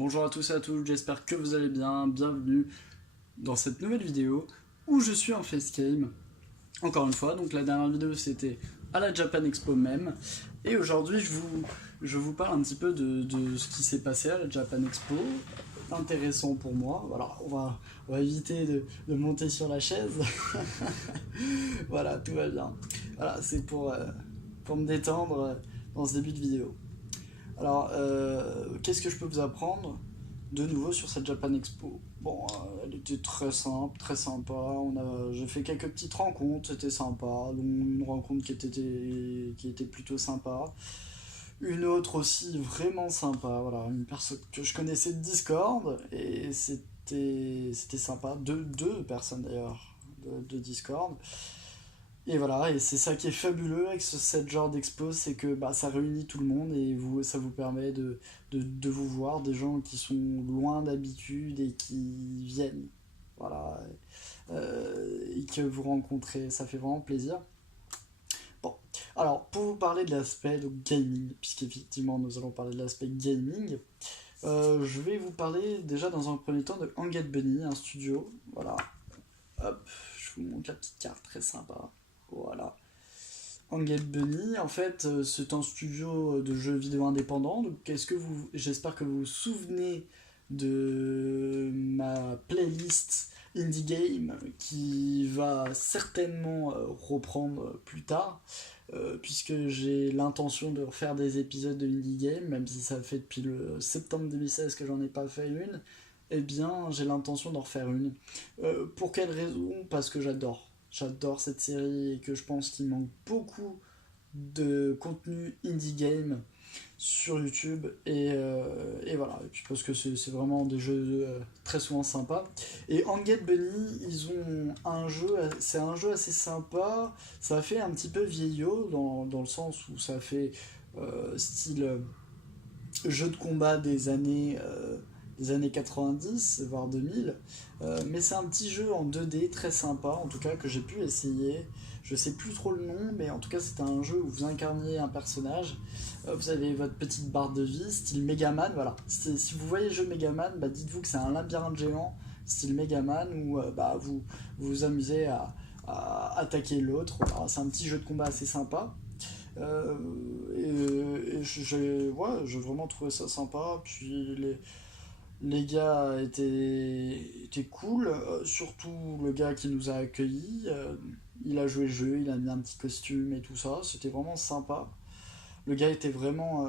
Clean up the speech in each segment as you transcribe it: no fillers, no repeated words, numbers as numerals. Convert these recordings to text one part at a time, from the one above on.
Bonjour à tous et à toutes, j'espère que vous allez bien, bienvenue dans cette nouvelle vidéo où je suis en facecam, encore une fois, donc la dernière vidéo c'était à la Japan Expo même, et aujourd'hui je vous parle un petit peu de ce qui s'est passé à la Japan Expo, intéressant pour moi, voilà, on va éviter de monter sur la chaise, voilà, tout va bien, voilà, c'est pour me détendre dans ce début de vidéo. Alors, qu'est-ce que je peux vous apprendre de nouveau sur cette Japan Expo? Bon, elle était très simple, très sympa. J'ai fait quelques petites rencontres, c'était sympa. Donc une rencontre qui était plutôt sympa. Une autre aussi vraiment sympa. Voilà, une personne que je connaissais de Discord et c'était sympa. Deux personnes d'ailleurs de Discord. Et voilà, et c'est ça qui est fabuleux avec ce genre d'expo, c'est que bah, ça réunit tout le monde et ça vous permet de vous voir, des gens qui sont loin d'habitude et qui viennent. Voilà, et que vous rencontrez, ça fait vraiment plaisir. Bon, alors pour vous parler de l'aspect donc, gaming, puisqu'effectivement nous allons parler de l'aspect gaming, je vais vous parler déjà dans un premier temps de Angad Bunny, un studio. Voilà, hop, je vous montre la petite carte très sympa. Voilà. Angel Bunny, en fait, c'est un studio de jeux vidéo indépendant. Donc, j'espère que vous vous souvenez de ma playlist Indie Game qui va certainement reprendre plus tard, puisque j'ai l'intention de refaire des épisodes de Indie Game, même si ça fait depuis le septembre 2016 que j'en ai pas fait une. Eh bien, j'ai l'intention d'en refaire une. Pour quelle raison? Parce que j'adore cette série et que je pense qu'il manque beaucoup de contenu indie game sur YouTube et voilà, et puis parce que c'est vraiment des jeux très souvent sympas. Et Angel Bunny, ils ont c'est un jeu assez sympa, ça fait un petit peu vieillot dans le sens où ça fait style jeu de combat des années 90, voire 2000. Mais c'est un petit jeu en 2D très sympa, en tout cas que j'ai pu essayer. Je sais plus trop le nom, mais en tout cas c'était un jeu où vous incarniez un personnage. Vous avez votre petite barre de vie, style Megaman, voilà. Si vous voyez le jeu Megaman, bah dites-vous que c'est un labyrinthe géant, style Megaman, où bah, vous vous amusez à attaquer l'autre. Voilà, c'est un petit jeu de combat assez sympa. Euh, et j'ai vraiment trouvé ça sympa. Puis les gars étaient cool, surtout le gars qui nous a accueillis. Il a joué le jeu, il a mis un petit costume et tout ça. C'était vraiment sympa. Le gars était vraiment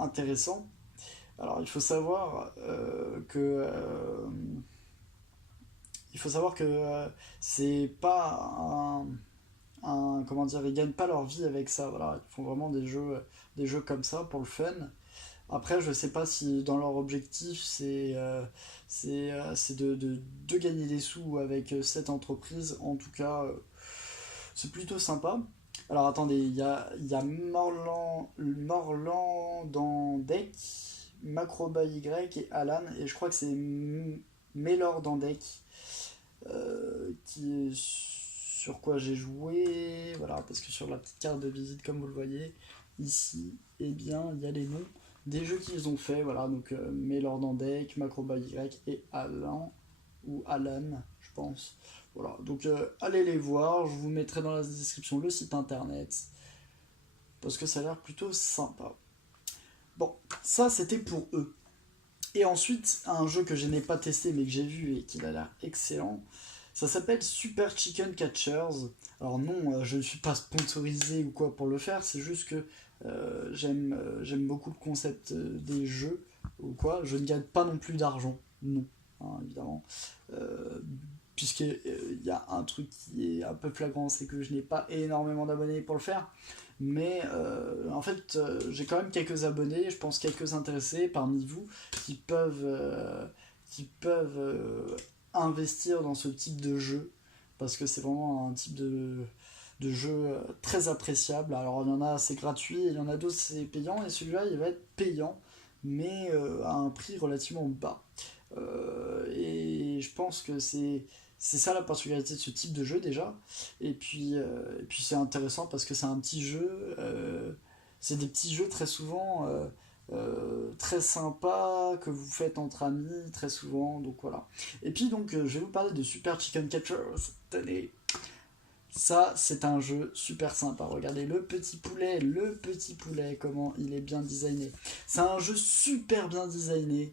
intéressant. Alors il faut savoir que c'est pas comment dire, ils gagnent pas leur vie avec ça. Voilà, ils font vraiment des jeux comme ça pour le fun. Après, je sais pas si dans leur objectif c'est de gagner des sous avec cette entreprise. En tout cas, c'est plutôt sympa. Alors attendez, il y a Morlan dans Deck, Macroba Y et Alan, et je crois que c'est Melor dans Deck qui est sur quoi j'ai joué. Voilà, parce que sur la petite carte de visite, comme vous le voyez ici, eh bien, il y a les noms des jeux qu'ils ont fait. Voilà, donc Melor dans Deck, Macroba Y et Alan, ou Alan, je pense. Voilà, donc allez les voir, je vous mettrai dans la description le site internet, parce que ça a l'air plutôt sympa. Bon, ça c'était pour eux. Et ensuite, un jeu que je n'ai pas testé mais que j'ai vu et qui a l'air excellent, ça s'appelle Super Chicken Catchers. Alors non, je ne suis pas sponsorisé ou quoi pour le faire, c'est juste que j'aime beaucoup le concept des jeux ou quoi. Je ne gagne pas non plus d'argent, non, hein, évidemment. Euh, Puisqu'il y a un truc qui est un peu flagrant, c'est que je n'ai pas énormément d'abonnés pour le faire. Mais en fait, j'ai quand même quelques abonnés, je pense quelques intéressés parmi vous qui peuvent investir dans ce type de jeu, parce que c'est vraiment un type de jeu très appréciable. Alors il y en a c'est gratuit, et il y en a d'autres c'est payant, et celui-là il va être payant, mais à un prix relativement bas. Et je pense que c'est ça la particularité de ce type de jeu déjà. Et puis c'est intéressant parce que c'est un petit jeu. C'est des petits jeux très souvent. très sympa que vous faites entre amis très souvent, donc voilà. Et puis donc je vais vous parler de Super Chicken Catcher. Tenez, ça c'est un jeu super sympa. Regardez le petit poulet, comment il est bien designé. C'est un jeu super bien designé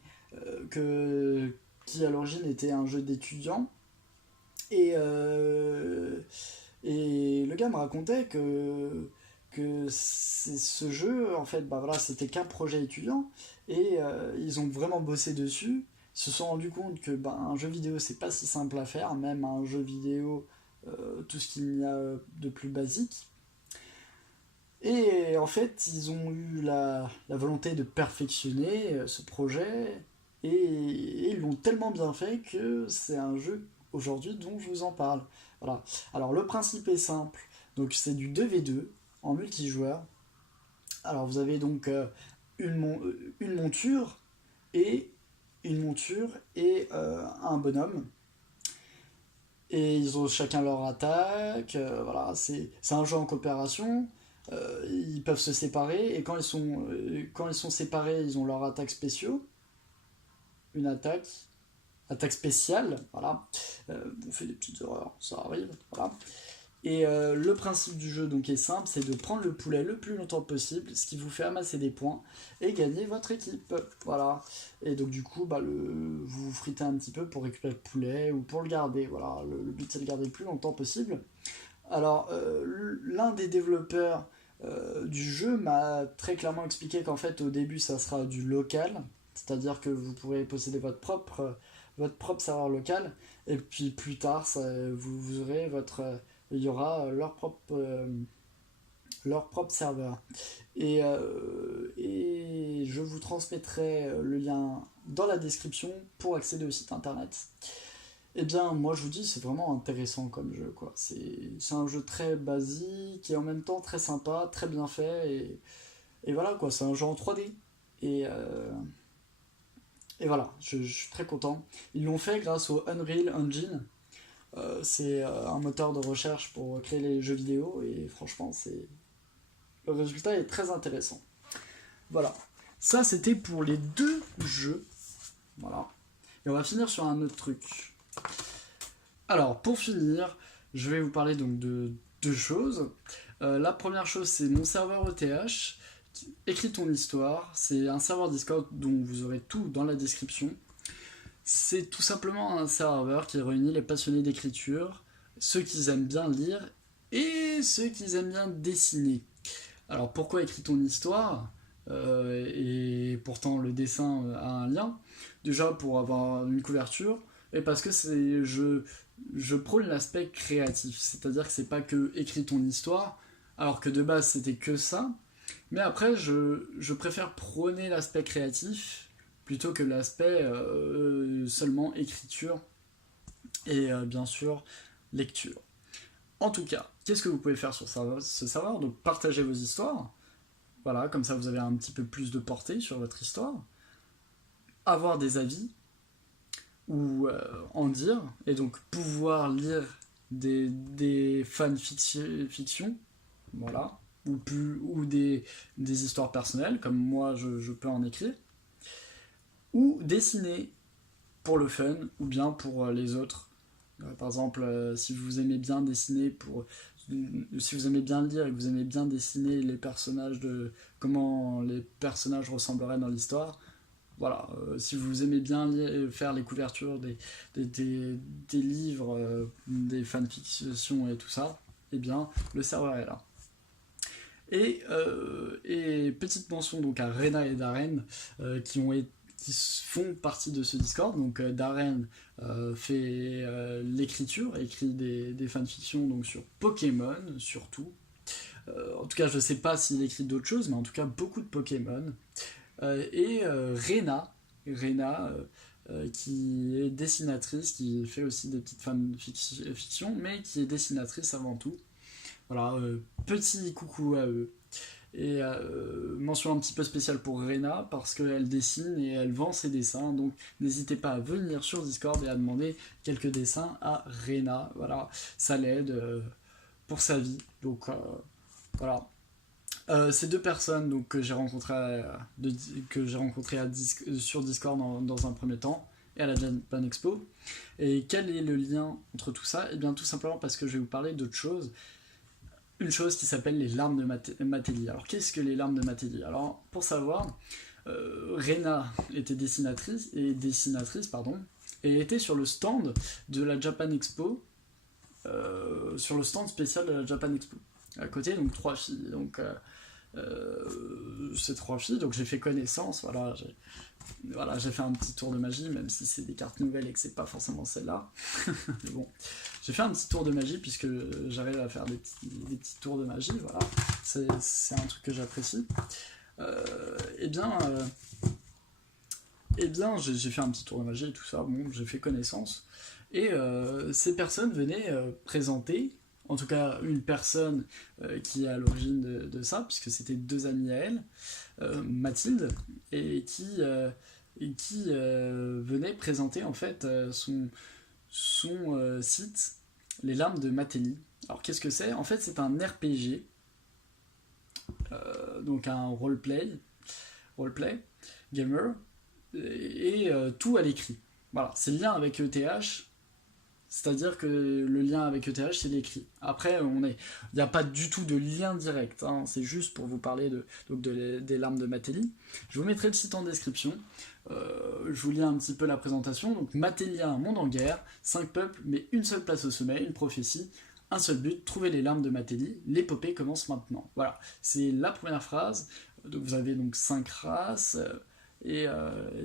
qui à l'origine était un jeu d'étudiants. Et, et le gars me racontait que ce jeu, en fait, bah voilà, c'était qu'un projet étudiant, et ils ont vraiment bossé dessus. Ils se sont rendus compte que bah, un jeu vidéo, c'est pas si simple à faire, même un jeu vidéo, tout ce qu'il y a de plus basique. Et en fait, ils ont eu la volonté de perfectionner ce projet, et ils l'ont tellement bien fait que c'est un jeu aujourd'hui dont je vous en parle. Voilà. Alors le principe est simple, donc c'est du 2v2 en multijoueur. Alors vous avez donc une monture et un bonhomme. Et ils ont chacun leur attaque. Voilà, c'est un jeu en coopération. Ils peuvent se séparer et quand ils sont séparés, ils ont leur attaque spéciaux. Une attaque spéciale. Voilà. On fait des petites erreurs, ça arrive. Voilà. Et le principe du jeu donc est simple, c'est de prendre le poulet le plus longtemps possible, ce qui vous fait amasser des points et gagner votre équipe. Voilà. Et donc du coup, bah, vous vous fritez un petit peu pour récupérer le poulet ou pour le garder. Voilà. Le but c'est de le garder le plus longtemps possible. Alors, l'un des développeurs du jeu m'a très clairement expliqué qu'en fait au début ça sera du local, c'est-à-dire que vous pourrez posséder votre propre serveur local, et puis plus tard vous aurez il y aura leur propre serveur. Et je vous transmettrai le lien dans la description pour accéder au site internet. Eh bien, moi je vous dis, c'est vraiment intéressant comme jeu, quoi. C'est un jeu très basique et en même temps très sympa, très bien fait. Et voilà, quoi, c'est un jeu en 3D. Et, euh, et voilà, je suis très content. Ils l'ont fait grâce au Unreal Engine. C'est un moteur de recherche pour créer les jeux vidéo. Et franchement, le résultat est très intéressant. Voilà. Ça, c'était pour les deux jeux. Voilà. Et on va finir sur un autre truc. Alors, pour finir, je vais vous parler donc de deux choses. La première chose, c'est mon serveur ETH. Écris ton histoire. C'est un serveur Discord dont vous aurez tout dans la description. C'est tout simplement un serveur qui réunit les passionnés d'écriture, ceux qui aiment bien lire et ceux qui aiment bien dessiner. Alors, pourquoi écris ton histoire et pourtant le dessin a un lien. Déjà pour avoir une couverture, et parce que je prône l'aspect créatif, c'est-à-dire que c'est pas que écris ton histoire, alors que de base c'était que ça, mais après je préfère prôner l'aspect créatif plutôt que l'aspect seulement écriture et bien sûr lecture. En tout cas, qu'est-ce que vous pouvez faire sur ce serveur? Donc partagez vos histoires, voilà, comme ça vous avez un petit peu plus de portée sur votre histoire, avoir des avis, ou en dire, et donc pouvoir lire des fanfictions, voilà, ou des histoires personnelles, comme moi je peux en écrire, ou dessiner pour le fun, ou bien pour les autres. Par exemple, si vous aimez bien dessiner si vous aimez bien lire et que vous aimez bien dessiner les personnages comment les personnages ressembleraient dans l'histoire, voilà, si vous aimez bien faire les couvertures des livres, des fanfictions et tout ça, eh bien, le serveur est là. Et petite mention donc à Rena et Darren qui font partie de ce Discord. Donc Darren fait l'écriture, écrit des fanfictions donc sur Pokémon surtout. En tout cas, je sais pas s'il écrit d'autres choses, mais en tout cas beaucoup de Pokémon. Et Rena qui est dessinatrice, qui fait aussi des petites fanfictions, mais qui est dessinatrice avant tout. Voilà, petit coucou à eux. Et mention un petit peu spéciale pour Rena, parce qu'elle dessine et elle vend ses dessins, donc n'hésitez pas à venir sur Discord et à demander quelques dessins à Rena. Voilà, ça l'aide pour sa vie. Donc voilà. Ces deux personnes donc, que j'ai rencontrées sur Discord dans un premier temps, et à la Japan Expo. Et quel est le lien entre tout ça? Et bien tout simplement parce que je vais vous parler d'autre chose. Une chose qui s'appelle les larmes de Mateli. Alors qu'est-ce que les larmes de Mateli? Alors pour savoir, Rena était dessinatrice, et était sur le stand de la Japan Expo, sur le stand spécial de la Japan Expo. À côté, donc 3 filles. Donc ces 3 filles, donc j'ai fait connaissance, voilà, j'ai fait un petit tour de magie, même si c'est des cartes nouvelles et que c'est pas forcément celle-là. Mais bon, j'ai fait un petit tour de magie puisque j'arrive à faire des petits tours de magie, voilà. C'est un truc que j'apprécie. Eh bien, j'ai fait un petit tour de magie et tout ça, bon, j'ai fait connaissance. Et ces personnes venaient présenter, en tout cas une personne qui est à l'origine de ça, puisque c'était 2 amies à elle, Mathilde, et qui venait présenter en fait son site, Les Larmes de Mateli. Alors qu'est-ce que c'est? En fait c'est un RPG, donc un roleplay gamer, et tout à l'écrit. Voilà, c'est le lien avec ETH. C'est-à-dire que le lien avec ETH, c'est l'écrit. Après, il n'y a pas du tout de lien direct. Hein, c'est juste pour vous parler des larmes de Mateli. Je vous mettrai le site en description. Je vous lis un petit peu la présentation. Donc, Mateli a un monde en guerre, 5 peuples, mais une seule place au sommet, une prophétie, un seul but, trouver les larmes de Mateli. L'épopée commence maintenant. Voilà, c'est la première phrase. Donc, vous avez donc 5 races. Et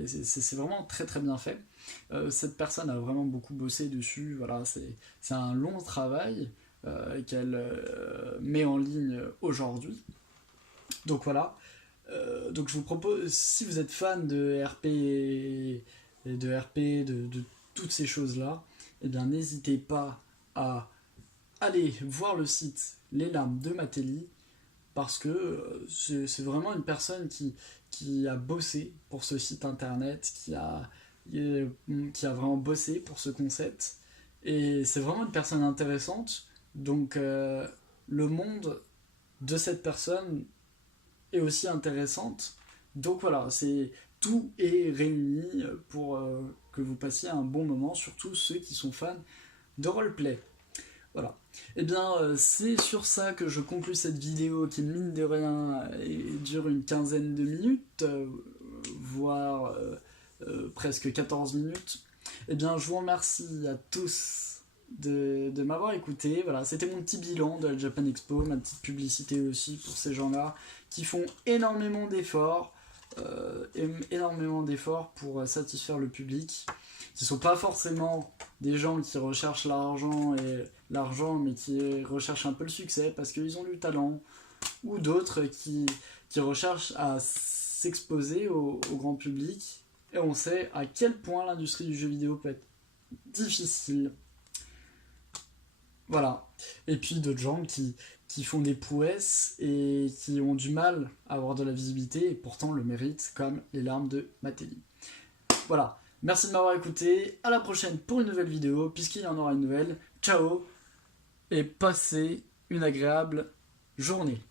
c'est vraiment très très bien fait. Cette personne a vraiment beaucoup bossé dessus, voilà, c'est un long travail qu'elle met en ligne aujourd'hui. Donc voilà, donc je vous propose, si vous êtes fan de de toutes ces choses-là, eh bien n'hésitez pas à aller voir le site Les Larmes de Mateli, parce que c'est vraiment une personne qui a bossé pour ce site internet, qui a vraiment bossé pour ce concept, et c'est vraiment une personne intéressante, donc le monde de cette personne est aussi intéressante, donc voilà, tout est réuni pour que vous passiez un bon moment, surtout ceux qui sont fans de roleplay. Voilà. Et bien, c'est sur ça que je conclus cette vidéo qui, mine de rien, dure une quinzaine de minutes, voire presque 14 minutes. Et bien, je vous remercie à tous de m'avoir écouté. Voilà, c'était mon petit bilan de la Japan Expo, ma petite publicité aussi pour ces gens-là qui font énormément d'efforts pour satisfaire le public. Ce ne sont pas forcément des gens qui recherchent l'argent, mais qui recherchent un peu le succès parce qu'ils ont du talent, ou d'autres qui recherchent à s'exposer au grand public, et on sait à quel point l'industrie du jeu vidéo peut être difficile. Voilà. Et puis d'autres gens qui font des prouesses et qui ont du mal à avoir de la visibilité et pourtant le méritent, comme les larmes de Mateli. Voilà. Merci de m'avoir écouté, à la prochaine pour une nouvelle vidéo, puisqu'il y en aura une nouvelle. Ciao, et passez une agréable journée.